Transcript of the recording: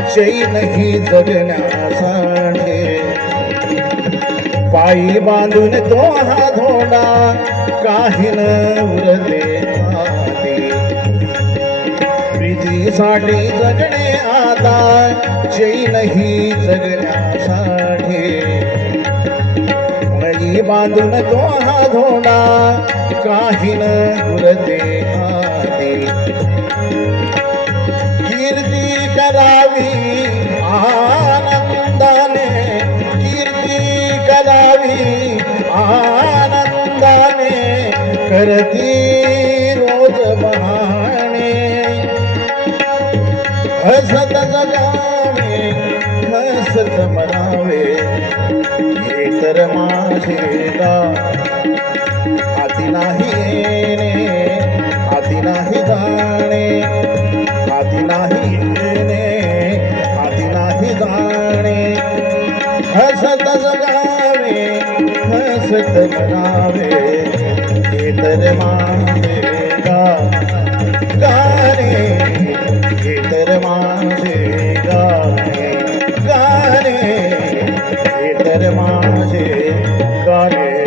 चैन जगण्यासाठी पायी बांधून तो हा धोंडा काही न उरले हाती. जगणे आता चैन जगण्यासाठी पायी बांधून तो हा धोंडा काही न उरले आधी करावी. आनंदाने कीर्ती करावी. आनंदाने करती रोज बहाणे. हसत जगावे हसत म्हणावे. हे तर माझे हाती नाही येणे हाती नाही जाणे. हाती नाही येणे हाती नाही जाणे हसत जगावे हसत बनावे इतर माझे गा गाणे इतर माझे गाणे गाणे इतर माझे गाणे.